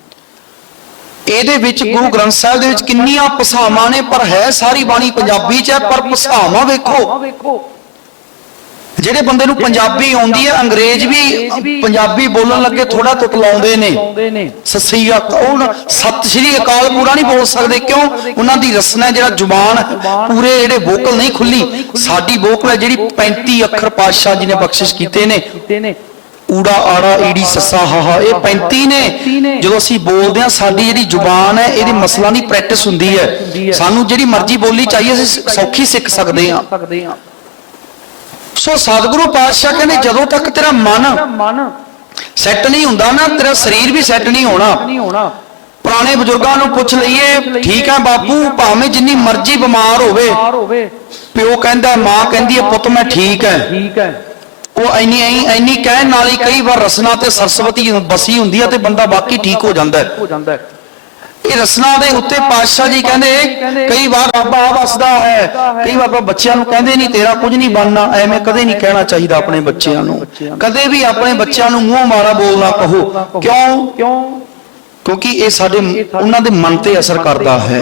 ਇਹਦੇ ਵਿੱਚ ਗੁਰੂ ਗ੍ਰੰਥ ਸਾਹਿਬ ਦੇ ਵਿੱਚ ਕਿੰਨੀਆਂ ਭਾਸ਼ਾਵਾਂ ਨੇ ਪਰ ਹੈ ਸਾਰੀ ਬਾਣੀ ਪੰਜਾਬੀ 'ਚ ਹੈ ਪਰ ਭਾਸ਼ਾਵਾਂ ਵੇਖੋ। ਜਿਹੜੇ ਬੰਦੇ ਨੂੰ ਪੰਜਾਬੀ ਆਉਂਦੀ ਹੈ ਅੰਗਰੇਜ਼ ਵੀ ਪੰਜਾਬੀ ਬੋਲਣ ਲੱਗੇ ਥੋੜਾ ਤੁਤਲਾਉਂਦੇ ਨੇ। ਸੱਸੀ ਅਕਾਲ। ਸਤਿ ਸ਼੍ਰੀ ਅਕਾਲ ਪੂਰਾ ਨਹੀਂ ਬੋਲ ਸਕਦੇ ਕਿਉਂ? ਉਹਨਾਂ ਦੀ ਰਸਨਾ ਜਿਹੜਾ ਜ਼ੁਬਾਨ ਪੂਰੇ ਜਿਹੜੇ ਵੋਕਲ ਨਹੀਂ ਖੁੱਲੀ। ਸਾਡੀ ਵੋਕਲ ਹੈ ਜਿਹੜੀ 35 ਅੱਖਰ ਪਾਤਸ਼ਾਹ ਜੀ ਨੇ ਬਖਸ਼ਿਸ਼ ਕੀਤੇ ਨੇ। ਊੜਾ ਆੜਾ ਈੜੀ ਸੱਸਾ ਹਾਹਾ ਇਹ 35 ਨੇ। ਜਦੋਂ ਅਸੀਂ ਬੋਲਦੇ ਹਾਂ ਸਾਡੀ ਜਿਹੜੀ ਜ਼ੁਬਾਨ ਹੈ ਇਹਦੇ ਮਸਲਾਂ ਦੀ ਪ੍ਰੈਕਟਿਸ ਹੁੰਦੀ ਹੈ। ਸਾਨੂੰ ਜਿਹੜੀ ਮਰਜ਼ੀ ਬੋਲੀ ਚਾਹੀਏ ਅਸੀਂ ਸੌਖੀ ਸਿੱਖ ਸਕਦੇ ਹਾਂ। ਸੋ ਸਤਿਗੁਰੂ ਪਾਤਸ਼ਾਹ ਕਹਿੰਦੇ ਜਦੋਂ ਤੱਕ ਤੇਰਾ ਮਨ ਸੈੱਟ ਨਹੀਂ ਹੁੰਦਾ ਨਾ ਤੇਰਾ ਸਰੀਰ ਵੀ ਸੈੱਟ ਨਹੀਂ ਹੋਣਾ। ਪੁਰਾਣੇ ਬਜ਼ੁਰਗਾਂ ਨੂੰ ਪੁੱਛ ਲਈਏ ਠੀਕ ਹੈ ਬਾਪੂ ਭਾਵੇਂ ਜਿੰਨੀ ਮਰਜ਼ੀ ਬਿਮਾਰ ਹੋਵੇ। ਪਿਓ ਕਹਿੰਦਾ ਮਾਂ ਕਹਿੰਦੀ ਹੈ ਪੁੱਤ ਮੈਂ ਠੀਕ ਹੈ। ਠੀਕ ਹੈ। ਉਹ ਇੰਨੀ ਇੰਨੀ- ਕਹਿਣ ਨਾਲ ਹੀ ਕਈ ਵਾਰ ਰਸਨਾ ਤੇ ਸਰਸਵਤੀ ਬਸੀ ਹੁੰਦੀ ਹੈ ਤੇ ਬੰਦਾ ਬਾਕੀ ਠੀਕ ਹੋ ਜਾਂਦਾ ਹੈ। ਇਹ ਰਸਨਾ ਦੇ ਉੱਤੇ ਪਾਤਸ਼ਾਹ ਜੀ ਕਹਿੰਦੇ, ਕਈ ਵਾਰ ਰੱਬ ਆ ਵਸਦਾ ਹੈ, ਕਈ ਵਾਰ ਬੱਚਿਆਂ ਨੂੰ ਕਹਿੰਦੇ ਨਹੀਂ, ਤੇਰਾ ਕੁਝ ਨਹੀਂ ਬਣਨਾ, ਐਵੇਂ ਕਦੇ ਨਹੀਂ ਕਹਿਣਾ ਚਾਹੀਦਾ ਆਪਣੇ ਬੱਚਿਆਂ ਨੂੰ। ਕਦੇ ਵੀ ਆਪਣੇ ਬੱਚਿਆਂ ਨੂੰ ਮੂੰਹ ਮਾਰਾ ਬੋਲਣਾ ਕਹੋ। ਕਿਉਂ? ਕਿਉਂ ਕਿਉਂਕਿ ਇਹ ਸਾਡੇ ਉਹਨਾਂ ਦੇ ਮਨ ਤੇ ਅਸਰ ਕਰਦਾ ਹੈ।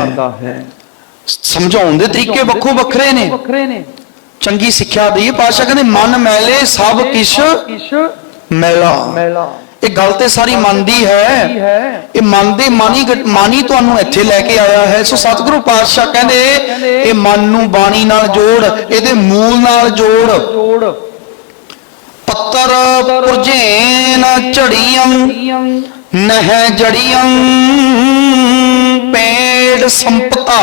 ਸਮਝਾਉਣ ਦੇ ਤਰੀਕੇ ਵੱਖੋ ਵੱਖਰੇ ਨੇ। ਚੰਗੀ ਸਿੱਖਿਆ ਦਈਏ ਪਾਤਸ਼ਾਹ ਕਹਿੰਦੇ ਮਨ ਮੈਲੇ ਸਭ ਕਿਛ ਮੈਲਾ। ਇਹ ਗੱਲ ਤੇ ਸਾਰੀ ਮਨ ਦੀ ਹੈ। ਇਹ ਮਨ ਦੇ ਮਾਨੀ ਮਾਨੀ ਤੁਹਾਨੂੰ ਇੱਥੇ ਲੈ ਕੇ ਆਇਆ ਹੈ। ਸੋ ਸਤਿਗੁਰੂ ਪਾਤਸ਼ਾਹ ਕਹਿੰਦੇ ਇਹ ਮਨ ਨੂੰ ਬਾਣੀ ਨਾਲ ਜੋੜ ਇਹਦੇ ਮੂਲ ਨਾਲ ਜੋੜ। ਜੋੜ। ਪੱਤਰ ਪੁਰਜੇਨ ਝੜੀਆਂ ਨਹਿ ਜੜੀਆਂ ਪੇੜ ਸੰਪਤਾ।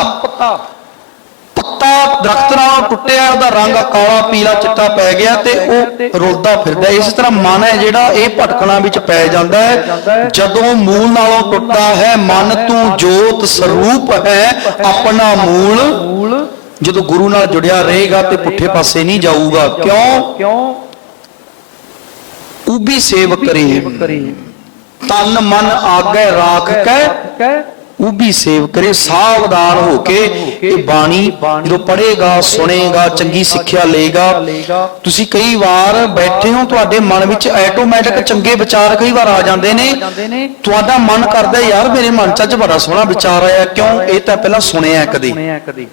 ਪੱਤਾ ਦਰਖਤ ਨਾਲ ਟੁੱਟਿਆ ਉਹਦਾ ਰੰਗ ਕਾਲਾ, ਪੀਲਾ ਚਿੱਟਾ ਪੈ ਗਿਆ ਤੇ ਉਹ ਰੁਲਦਾ ਫਿਰਦਾ। ਇਸ ਤਰ੍ਹਾਂ ਮਨ ਹੈ ਜਿਹੜਾ, ਇਹ ਭਟਕਣਾ ਵਿੱਚ ਪੈ ਜਾਂਦਾ ਹੈ। ਜਦੋਂ ਮੂਲ ਨਾਲੋਂ ਟੁੱਟਦਾ ਹੈ, ਮਨ ਤੂੰ ਜੋਤ ਸਰੂਪ ਹੈ, ਆਪਣਾ ਮੂਲ ਜਦੋਂ ਗੁਰੂ ਨਾਲ ਜੁੜਿਆ ਰਹੇਗਾ ਤੇ ਪੁੱਠੇ ਪਾਸੇ ਨਹੀਂ ਜਾਊਗਾ। ਕਿਉਂ? ਕਿਉਂ ਉਬੀ ਸੇਵ ਕਰੇ ਤਨ ਮਨ ਆਗੇ ਰਾਖ ਕੇ ਕਹਿ ਸੇਵ ਕਰੇ, ਸਾਵਧਾਨ ਹੋ ਕੇ ਇਹ ਬਾਣੀ ਜਦੋਂ ਪੜ੍ਹੇਗਾ, ਸੁਣੇਗਾ, ਚੰਗੀ ਸਿੱਖਿਆ ਲਏਗਾ, ਤੁਸੀਂ ਕਈ ਵਾਰ ਬੈਠੇ ਹੋ, ਤੁਹਾਡੇ ਮਨ ਵਿੱਚ ਆਟੋਮੈਟਿਕ ਚੰਗੇ ਵਿਚਾਰ ਕਈ ਵਾਰ ਆ ਜਾਂਦੇ ਨੇ। ਤੁਹਾਡਾ ਮਨ ਕਰਦਾ, ਯਾਰ ਮੇਰੇ ਮਨ ਚ ਅੱਜ ਬੜਾ ਸੋਹਣਾ ਵਿਚਾਰ ਆਇਆ, ਕਿਉਂ? ਇਹ ਤਾਂ ਪਹਿਲਾਂ ਸੁਣਿਆ ਕਦੇ ਕਦੀ।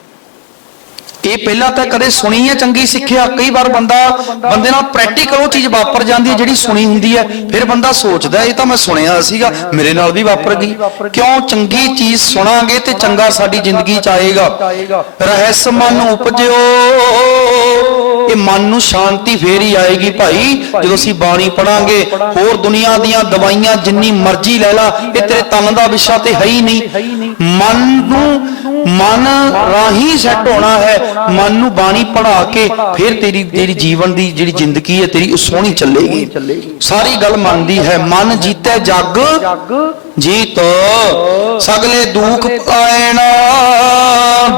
ਇਹ ਪਹਿਲਾਂ ਤਾਂ ਕਦੇ ਸੁਣੀ ਹੈ ਚੰਗੀ ਸਿੱਖਿਆ? ਕਈ ਵਾਰ ਬੰਦਾ ਬੰਦੇ ਨਾਲ ਪ੍ਰੈਕਟੀਕਲ ਉਹ ਚੀਜ਼ ਵਾਪਰ ਜਾਂਦੀ ਹੈ ਜਿਹੜੀ ਸੁਣੀ ਹੁੰਦੀ ਹੈ, ਫਿਰ ਬੰਦਾ ਸੋਚਦਾ, ਇਹ ਤਾਂ ਮੈਂ ਸੁਣਿਆ ਸੀਗਾ, ਮੇਰੇ ਨਾਲ ਵੀ ਵਾਪਰ ਗਈ। ਕਿਉਂ ਚੰਗੀ ਚੀਜ਼ ਸੁਣਾਂਗੇ ਤੇ ਚੰਗਾ ਸਾਡੀ ਜ਼ਿੰਦਗੀ ਚ ਆਏਗਾ? ਰਹਿਸ ਮਨ ਉਪਜਿਓ। ਇਹ ਮਨ ਨੂੰ ਸ਼ਾਂਤੀ ਫੇਰ ਹੀ ਆਏਗੀ ਭਾਈ, ਜਦੋਂ ਅਸੀਂ ਬਾਣੀ ਪੜਾਂਗੇ, ਹੋਰ ਦੁਨੀਆ ਦੀਆਂ ਦਵਾਈਆਂ ਜਿੰਨੀ ਮਰਜ਼ੀ ਲੈ ਲਾ, ਇਹ ਤੇਰੇ ਤਨ ਦਾ ਵਿਸ਼ਾ ਤੇ ਹੈ ਹੀ ਨਹੀਂ। ਮਨ ਨੂੰ, ਮਨ ਰਾਹੀਂ ਸੈੱਟ ਹੋਣਾ ਹੈ ਮਨ ਨੂੰ ਬਾਣੀ ਪੜਾ ਕੇ ਫਿਰ ਤੇਰੀ ਤੇਰੀ ਜੀਵਨ ਦੀ ਜਿਹੜੀ ਜ਼ਿੰਦਗੀ ਹੈ ਤੇਰੀ ਉਹ ਸੋਹਣੀ ਚੱਲੇਗੀ। ਸਾਰੀ ਗੱਲ ਮਨ ਦੀ ਹੈ। ਮਨ ਜੀਤੈ ਜਗ ਜੀਤ। ਸਗਲੇ ਦੁੱਖ ਆਏਣਾ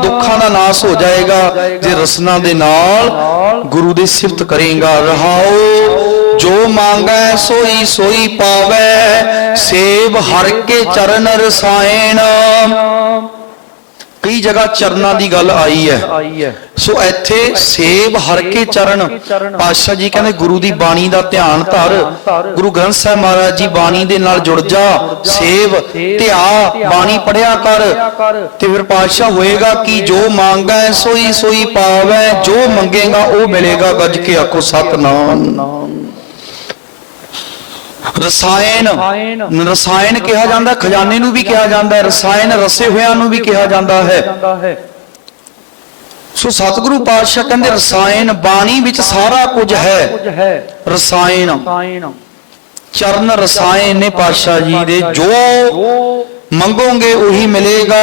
ਦੁੱਖਾਂ ਦਾ ਨਾਸ ਹੋ ਜਾਏਗਾ। ਜੇ ਰਸਨਾ ਦੇ ਨਾਲ ਗੁਰੂ ਦੀ ਸਿਫਤ ਕਰੇਗਾ। ਰਹਾਓ ਜੋ ਮੰਗੈ ਸੋਈ ਸੋਈ ਪਾਵੈ। ਸੇਵ ਹਰ ਕੇ ਚਰਨ ਰਸਾਇਣ ਕਈ ਜਗ੍ਹਾ ਚਰਨਾਂ ਦੀ ਗੱਲ ਆਈ ਹੈ। ਸੋ ਇੱਥੇ ਸੇਵ ਹਰ ਕੇ ਚਰਨ। ਪਾਤਸ਼ਾਹ ਜੀ ਕਹਿੰਦੇ ਗੁਰੂ ਦੀ ਬਾਣੀ ਦਾ ਧਿਆਨ ਧਰ। ਗੁਰੂ ਗ੍ਰੰਥ ਸਾਹਿਬ ਮਹਾਰਾਜ ਜੀ ਬਾਣੀ ਦੇ ਨਾਲ ਜੁੜ ਜਾ। ਸੇਵ ਧਿਆ ਬਾਣੀ ਪੜਿਆ ਕਰ। ਤੇ ਫਿਰ ਪਾਤਸ਼ਾਹ ਹੋਏਗਾ ਕਿ ਜੋ ਮੰਗੈ ਸੋਈ ਸੋਈ ਪਾਵੈ ਜੋ ਮੰਗੇਗਾ ਉਹ ਮਿਲੇਗਾ ਗੱਜ ਕੇ ਆਖੋ ਸਤਨਾਮ। ਰਸਾਇਣ। ਰਸਾਇਣ ਕਿਹਾ ਜਾਂਦਾ ਖਜ਼ਾਨੇ ਨੂੰ ਵੀ ਕਿਹਾ ਜਾਂਦਾ ਹੈ ਰਸਾਇਣ ਰਸੇ ਹੋਇਆਂ ਨੂੰ ਵੀ ਕਿਹਾ ਜਾਂਦਾ ਹੈ। ਸੋ ਸਤਿਗੁਰੂ ਪਾਤਸ਼ਾਹ ਕਹਿੰਦੇ ਰਸਾਇਣ ਬਾਣੀ ਵਿੱਚ ਸਾਰਾ ਕੁਝ ਹੈ। ਰਸਾਇਣ। ਚਰਨ ਰਸਾਇਣ ਨੇ ਪਾਤਸ਼ਾਹ ਜੀ ਦੇ ਜੋ ਮੰਗੋਗੇ ਉਹੀ ਮਿਲੇਗਾ।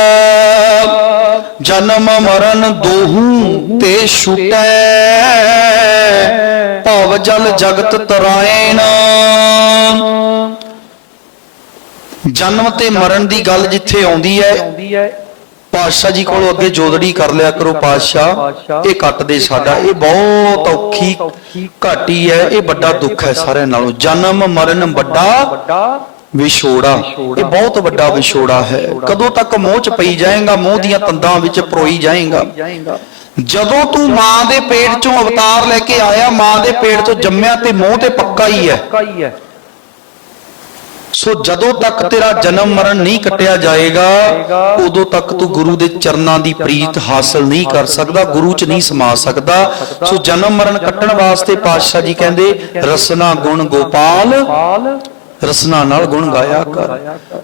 ਜਨਮ ਮਰਨ ਦੋਹੂ ਤੇ ਛੁਟੈ। ਭਵ ਜਲ ਜਗਤ ਤਰਾਇਣ ਜਨਮ ਤੇ ਮਰਨ ਦੀ ਗੱਲ ਜਿੱਥੇ ਆਉਂਦੀ ਹੈ, ਪਾਤਸ਼ਾਹ ਜੀ ਕੋਲੋਂ ਅੱਗੇ ਜੋਦੜੀ ਕਰ ਲਿਆ ਕਰੋ ਪਾਤਸ਼ਾਹ। ਇਹ ਕੱਟ ਦੇ ਸਾਡਾ। ਇਹ ਬਹੁਤ ਔਖੀ ਘਾਟੀ ਹੈ। ਇਹ ਵੱਡਾ ਦੁੱਖ ਹੈ ਸਾਰਿਆਂ ਨਾਲੋਂ। ਜਨਮ ਮਰਨ ਵੱਡਾ ਵੱਡਾ ਵਿਛੋੜਾ। ਇਹ ਬਹੁਤ ਵੱਡਾ ਵਿਛੋੜਾ ਹੈ। ਕਦੋਂ ਤੱਕ ਮੋਹ ਚ ਪਈ ਜਾਏਗਾ ਮੋਹ ਦੀਆਂ ਤੰਦਾਂ ਵਿੱਚ ਪਰੋਈ ਜਾਏਗਾ। ਜਦੋਂ ਤੂੰ ਮਾਂ ਦੇ ਪੇਟ ਚੋਂ ਅਵਤਾਰ ਲੈ ਕੇ ਆਇਆ ਮਾਂ ਦੇ ਪੇਟ ਚੋਂ ਜੰਮਿਆ ਤੇ ਮੋਹ ਤੇ ਪੱਕਾ ਹੀ ਹੈ। ਸੋ ਜਦੋਂ ਤੱਕ ਤੇਰਾ ਜਨਮ ਮਰਨ ਨਹੀਂ ਕੱਟਿਆ ਜਾਏਗਾ ਉਦੋਂ ਤੱਕ ਤੂੰ ਗੁਰੂ ਦੇ ਚਰਨਾਂ ਦੀ ਪ੍ਰੀਤ ਹਾਸਲ ਨਹੀਂ ਕਰ ਸਕਦਾ ਗੁਰੂ 'ਚ ਨਹੀਂ ਸਮਾ ਸਕਦਾ। ਸੋ ਜਨਮ ਮਰਨ ਕੱਟਣ ਵਾਸਤੇ ਪਾਤਸ਼ਾਹ ਜੀ ਕਹਿੰਦੇ ਰਸਨਾ ਗੁਣ ਗੋਪਾਲ। ਪਾਲ ਰਸਨਾ ਨਾਲ ਗੁਣ ਗਾਇਆ ਕਰ।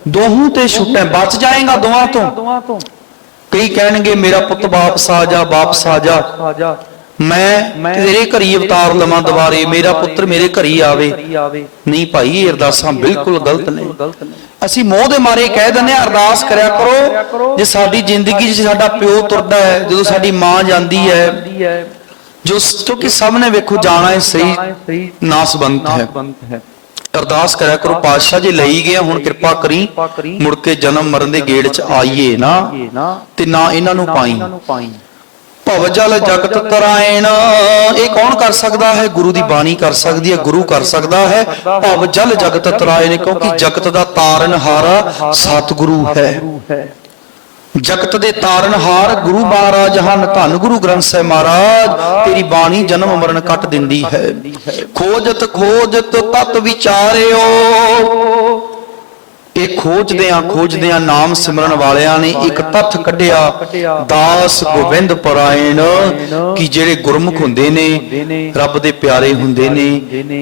ਦੋਹੂ ਤੇ ਛੁੱਟੈ ਬਚ ਜਾਏਗਾ ਦੋਵਾਂ ਤੋਂ। ਕਈ ਕਹਿਣਗੇ, ਮੇਰਾ ਪੁੱਤ ਵਾਪਸ ਆ ਜਾ ਵਾਪਸ ਆ ਜਾ ਮੈਂ ਤੇਰੇ ਘਰੀ ਅਵਤਾਰ ਲਵਾਂ ਦੁਬਾਰੇ। ਮੇਰਾ ਪੁੱਤਰ ਮੇਰੇ ਘਰੀ ਆਵੇ। ਨਹੀਂ ਭਾਈ, ਇਹ ਅਰਦਾਸਾਂ ਬਿਲਕੁਲ ਗਲਤ ਨੇ। ਅਸੀਂ ਮੋਹ ਦੇ ਮਾਰੇ ਕਹਿ ਦਿੰਦੇ ਆ ਅਰਦਾਸ ਕਰਿਆ ਕਰੋ। ਜੇ ਸਾਡੀ ਜ਼ਿੰਦਗੀ 'ਚ ਸਾਡਾ ਪਿਓ ਤੁਰਦਾ ਹੈ, ਜਦੋਂ ਸਾਡੀ ਮਾਂ ਜਾਂਦੀ ਹੈ, ਜੋ ਕਿਉਂਕਿ ਸਭ ਨੇ ਵੇਖੋ ਜਾਣਾ ਹੈ ਸਹੀ ਸਹੀ ਹੈ। ਅਰਦਾਸ ਕਰਿਆ ਕਰੋ, ਪਾਤਸ਼ਾਹ ਜੀ ਲਈ ਗਿਆ ਹੁਣ ਕਿਰਪਾ ਕਰੀ, ਮੁੜ ਕੇ ਜਨਮ ਮਰਨ ਦੇ ਗੇੜ 'ਚ ਆਈਏ ਨਾ ਤੇ ਨਾ ਇਹਨਾਂ ਨੂੰ ਪਾਈ। ਇਹਨਾਂ ਭਵ ਜਲ ਜਗਤ ਤਰਾਇਣ, ਇਹ ਕੌਣ ਕਰ ਸਕਦਾ ਹੈ? ਗੁਰੂ ਦੀ ਬਾਣੀ ਕਰ ਸਕਦੀ ਹੈ, ਗੁਰੂ ਕਰ ਸਕਦਾ ਹੈ। ਭਵ ਜਲ ਜਗਤ ਤਰਾਇਣ, ਕਿਉਂਕਿ ਜਗਤ ਦਾ ਤਾਰਨ ਹਾਰਾ ਸਤਿਗੁਰੂ ਹੈ। ਜਗਤ ਦੇ ਤਾਰਨਹਾਰ ਗੁਰੂ ਮਹਾਰਾਜ ਹਨ। ਧੰਨ ਗੁਰੂ ਗ੍ਰੰਥ ਸਾਹਿਬ ਮਹਾਰਾਜ, ਤੇਰੀ ਬਾਣੀ ਜਨਮ ਮਰਨ ਕੱਟ ਦਿੰਦੀ ਹੈ। ਖੋਜਤ ਖੋਜਤ ਤਤ ਵਿਚਾਰਿਓ। ਇਹ ਖੋਜਦਿਆਂ ਖੋਜਦਿਆਂ ਨਾਮ ਸਿਮਰਨ ਵਾਲਿਆਂ ਨੇ ਇੱਕ ਤੱਥ ਕੱਢਿਆ, ਦਾਸ ਗੋਬਿੰਦ ਪਰਾਇਣ, ਕਿ ਜਿਹੜੇ ਗੁਰਮੁਖ ਹੁੰਦੇ ਨੇ, ਰੱਬ ਦੇ ਪਿਆਰੇ ਹੁੰਦੇ ਨੇ,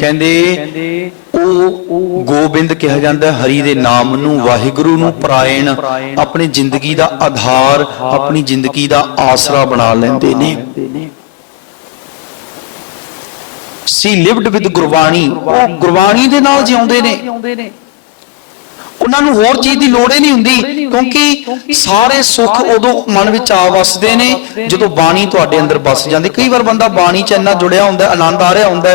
ਕਹਿੰਦੇ ਉਹ ਗੋਬਿੰਦ ਕਿਹਾ ਜਾਂਦਾ, ਹਰੀ ਦੇ ਨਾਮ ਨੂੰ, ਵਾਹਿਗੁਰੂ ਨੂੰ ਪਰਾਇਣ, ਆਪਣੀ ਜ਼ਿੰਦਗੀ ਦਾ ਆਧਾਰ, ਆਪਣੀ ਜ਼ਿੰਦਗੀ ਦਾ ਆਸਰਾ ਬਣਾ ਲੈਂਦੇ ਨੇ। ਸੀ ਲਿਵਡ ਵਿਦ ਗੁਰਬਾਣੀ, ਉਹ ਗੁਰਬਾਣੀ ਦੇ ਨਾਲ ਜਿਉਂਦੇ ਨੇ। ਉਹਨਾਂ ਨੂੰ ਹੋਰ ਚੀਜ਼ ਦੀ ਲੋੜ ਹੀ ਨਹੀਂ ਹੁੰਦੀ ਕਿਉਂਕਿ ਸਾਰੇ ਸੁੱਖ ਉਦੋਂ ਮਨ ਵਿੱਚ ਆ ਵਸਦੇ ਨੇ ਜਦੋਂ ਬਾਣੀ ਤੁਹਾਡੇ ਅੰਦਰ ਵਸ ਜਾਂਦੀ। ਕਈ ਵਾਰ ਬੰਦਾ ਬਾਣੀ 'ਚ ਇੰਨਾ ਜੁੜਿਆ ਹੁੰਦਾ ਆਨੰਦ ਆ ਰਿਹਾ ਹੁੰਦਾ।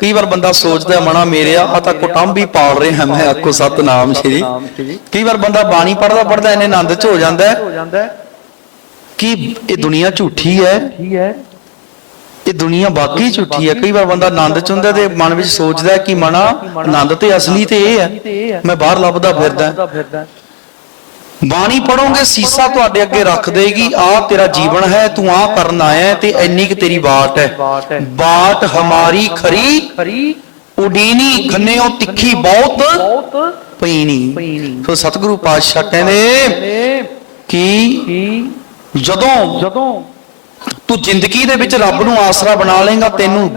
ਕਈ ਵਾਰ ਬੰਦਾ ਸੋਚਦਾ ਹੈ, ਮਣਾ ਮੇਰਿਆ ਆ ਤਾਂ ਕੁਟੰਬ ਹੀ ਪਾਲ ਰਹੇ ਮੈਂ ਆਖੋ ਸਤਨਾਮ ਸ਼੍ਰੀ। ਕਈ ਵਾਰ ਬੰਦਾ ਬਾਣੀ ਪੜਦਾ ਪੜਦਾ ਇੰਨੇ ਆਨੰਦ 'ਚ ਹੋ ਜਾਂਦਾ। ਕਿ ਇਹ ਦੁਨੀਆ ਝੂਠੀ ਹੈ। ਇਹ ਦੁਨੀਆ ਬਾਕੀ ਝੂਠੀ ਹੈ। ਕਈ ਵਾਰ ਬੰਦਾ ਆਨੰਦ ਚ ਹੁੰਦਾ ਤੇ ਮਨ ਵਿੱਚ ਸੋਚਦਾ ਕਿ ਮਨਾ ਆਨੰਦ ਤੇ ਅਸਲੀ ਤੇ ਇਹ ਹੈ। ਮੈਂ ਬਾਹਰ ਲੱਭਦਾ ਫਿਰਦਾ। ਬਾਣੀ ਪੜੋਗੇ ਸੀਸਾ ਤੁਹਾਡੇ ਅੱਗੇ ਰੱਖ ਦੇਗੀ। ਆ ਤੇਰਾ ਜੀਵਨ ਹੈ ਤੂੰ ਆ ਕਰਨ ਆਇਆ ਤੇ ਇੰਨੀ ਕਿ ਤੇਰੀ ਬਾਟ ਹੈ। ਬਾਟ ਹਮਾਰੀ ਖਰੀ ਉਡੀਨੀ ਖੰਨਿਓ ਤਿੱਖੀ ਬਹੁਤ ਪਈਨੀ। ਸੋ ਸਤਿਗੁਰੂ ਪਾਤਸ਼ਾਹ ਕਹਿੰਦੇ ਕੀ ਜਦੋਂ ਜਦੋਂ ਤੂੰ ਜ਼ਿੰਦਗੀ ਦੇ ਵਿੱਚ ਰੱਬ ਨੂੰ ਆਸਰਾ ਬਣਾ ਲੇਗਾ ਤੈਨੂੰ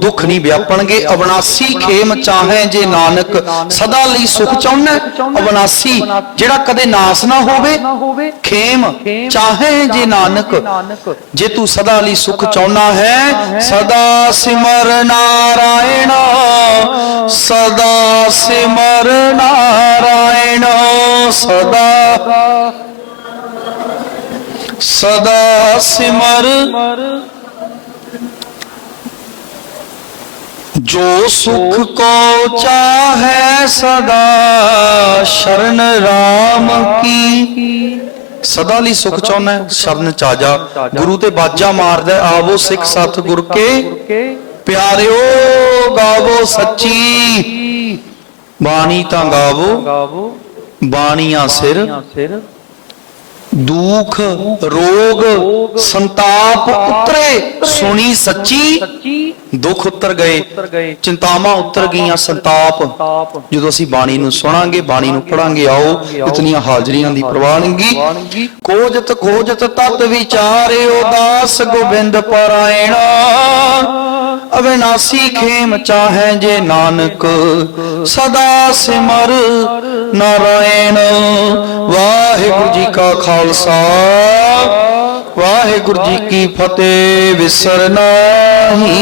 ਦੁੱਖ ਨਹੀਂ ਵਿਆਪਣਗੇ। ਅਵਨਾਸੀ ਖੇਮ ਚਾਹੇ ਜੇ ਨਾਨਕ, ਸਦਾ ਲਈ ਸੁਖ ਚਾਹੁੰਦਾ ਅਵਨਾਸੀ, ਜਿਹੜਾ ਕਦੇ ਨਾਸ ਨਾ ਹੋਵੇ, ਖੇਮ ਚਾਹੇ ਜੇ ਨਾਨਕ, ਜੇ ਤੂੰ ਸਦਾ ਲਈ ਸੁਖ ਚਾਹੁੰਦਾ ਹੈ, ਸਦਾ ਸਿਮਰ ਨਾਰਾਇਣਾ, ਸਦਾ ਸਿਮਰ ਨਾਰਾਇਣਾ, ਸਦਾ ਸਦਾ ਸਿਮਰ। ਜੋ ਸੁਖ ਕੋ ਚਾਹੈ ਸਦਾ ਸ਼ਰਨ ਰਾਮ ਕੀ। ਸਦਾ ਲਈ ਸੁਖ ਚਾਹੁੰਦਾ ਸ਼ਰਨ ਚ ਗੁਰੂ ਤੇ ਬਾਜਾ ਮਾਰਦਾ ਆਵੋ ਸਿੱਖ ਸਤ ਗੁਰ ਕੇ। ਕੇ ਪਿਆਰਿਓ, ਗਾਵੋ ਸੱਚੀ। ਬਾਣੀ ਤਾਂ ਗਾਵੋ। ਗਾਵੋ ਬਾਣੀਆਂ ਸਿਰ ਸਿਰ। ਦੁਖ, ਰੋਗ, ਸੰਤਾਪ ਉਤਰੇ। ਸੁਣੀ ਸੱਚੀ, ਦੁੱਖ ਉਤਰ ਗਏ। ਚਿੰਤਾਵਾਂ ਉਤਰ ਗਈਆਂ, ਸੰਤਾਪ। ਜਦੋਂ ਅਸੀਂ ਬਾਣੀ ਨੂੰ ਸੁਣਾਂਗੇ, ਬਾਣੀ ਨੂੰ ਪੜਾਂਗੇ, ਆਓ, ਇਤਨੀਆਂ ਹਾਜ਼ਰੀਆਂ ਦੀ ਪ੍ਰਵਾਨਗੀ ਕੋਜਤ ਕੋਜਤ ਤਤ ਵਿਚਾਰਿਓ ਦਾਸ ਗੋਬਿੰਦ ਪਰਾਇਣਾ। ਅਵਿਨਾਸੀ ਖੇਮ ਚਾਹੈ ਜੇ ਨਾਨਕ, ਸਦਾ ਸਿਮਰ ਨਾਰਾਇਣ। ਵਾਹਿਗੁਰੂ ਜੀ ਕਾ ਖਾਲਸਾ ਖਾਲਸਾ। ਵਾਹਿਗੁਰੂ ਜੀ ਕੀ ਫਤਿਹ ਵਿਸਰਨਾ ਨਾਹੀ।